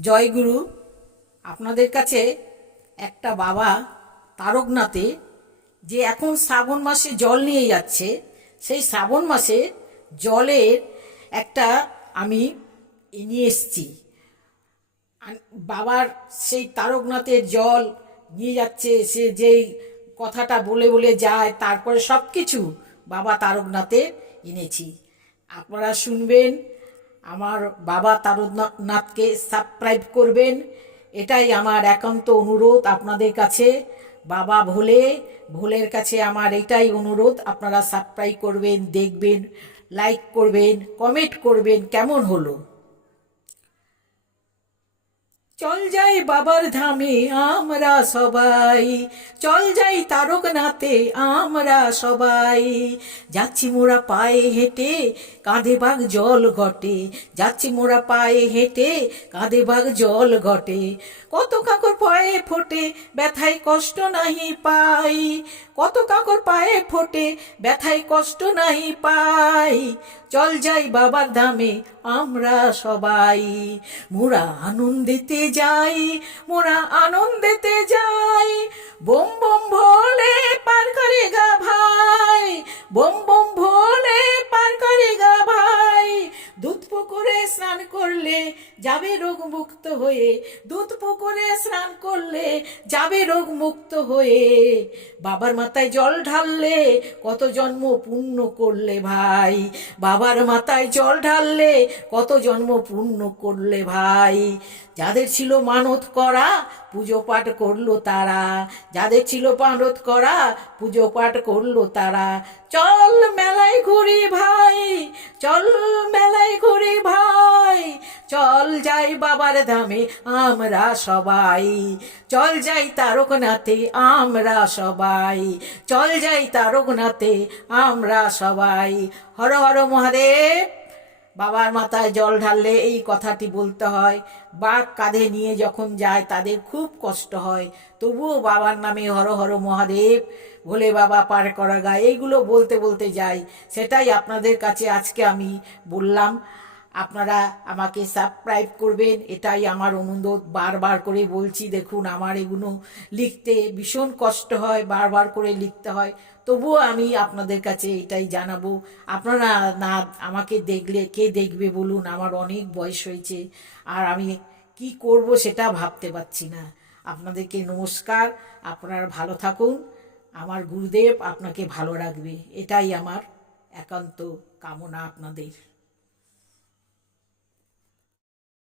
জয়গুরু আপনাদের কাছে একটা বাবা তারকনাথে যে এখন শ্রাবণ মাসে জল নিয়ে যাচ্ছে, সেই শ্রাবণ মাসে জলের একটা আমি নিয়ে এসছি। বাবার সেই তারকনাথের জল নিয়ে যাচ্ছে, সে যেই কথাটা বলে বলে যায়, তারপরে সব কিছু বাবা তারকনাথে এনেছি। আপনারা শুনবেন আমার বাবা তারকনাথকে সাবস্ক্রাইব করবেন। এটাই আমার একান্ত অনুরোধ আপনাদের কাছে। বাবা ভোলে, ভোলের কাছে আমার এটাই অনুরোধ। আপনারা সাবস্ক্রাইব করবেন, দেখবেন লাইক করবেন কমেন্ট করবেন, কেমন হলো? চল যাই বাবার ধামে, আমরা সবাই। চল যাই তারকনাথে, আমরা সবাই। যাচ্ছি মোরা পায়ে হেঁটে, কাঁধে বাঘ জল ঘটে। যাচ্ছি মোরা পায়ে হেঁটে, কাঁধে বাঘ জল ঘটে। কত কাকর পায়ে ফোটে, ব্যথায় কষ্ট নাহি পাই। কত কাকর পায়ে ফোটে, ব্যথায় কষ্ট নাহি পাই। চল যাই বাবার ধামে, আমরা সবাই। মোরা আনন্দেতে যাই মোরা আনন্দেতে যাই। বোম বোম ভোলে পার করে গা ভাই বোম বোম যাবে রোগ মুক্ত হয়ে, দুধ পুকুরে স্নান করলে যাবে রোগ মুক্ত হয়ে। বাবার মাথায় জল ঢাললে কত জন্ম পূর্ণ করলে ভাই। বাবার মাথায় জল ঢাললে কত জন্ম পূর্ণ করলে ভাই। যাদের ছিল মানত করা, পুজো পাঠ করল তারা। যাদের ছিল মানত করা, পুজো পাঠ করল তারা। চল মেলায় ঘুরি ভাই, চল মেলায় ঘুরি ভাই চল যাই বাবার ধামে, আমরা সবাই। চল যাই তারকনাথে, আমরা সবাই। চল যাই তারকনাথে, আমরা সবাই। হর হর মহাদেব, বাবার মাথায় জল ঢাললে এই কথাটি বলতে হয়। বাঘ কাঁধে নিয়ে যখন যায়, তাদের খুব কষ্ট হয়। তবুও বাবার নামে হর হর মহাদেব, ভোলে বাবা পার করা গায়। এইগুলো বলতে বলতে যাই সেটাই আপনাদের কাছে আজকে আমি বললাম। আপনারা আমাকে সাবস্ক্রাইব করবেন, এটাই আমার অনুরোধ। বারবার করে বলছি, দেখুন, আমার এগুলো লিখতে ভীষণ কষ্ট হয়, বারবার করে লিখতে হয়। তবুও আমি আপনাদের কাছে এটাই জানাব। আপনারা না, আমাকে দেখলে, কে দেখবে বলুন, আমার অনেক বয়স হয়েছে, আর আমি কি করব সেটা ভাবতে পারছি না। আপনাদেরকে নমস্কার, আপনারা ভালো থাকুন, আমার গুরুদেব আপনাকে ভালো রাখবে, এটাই আমার একান্ত কামনা আপনাদের।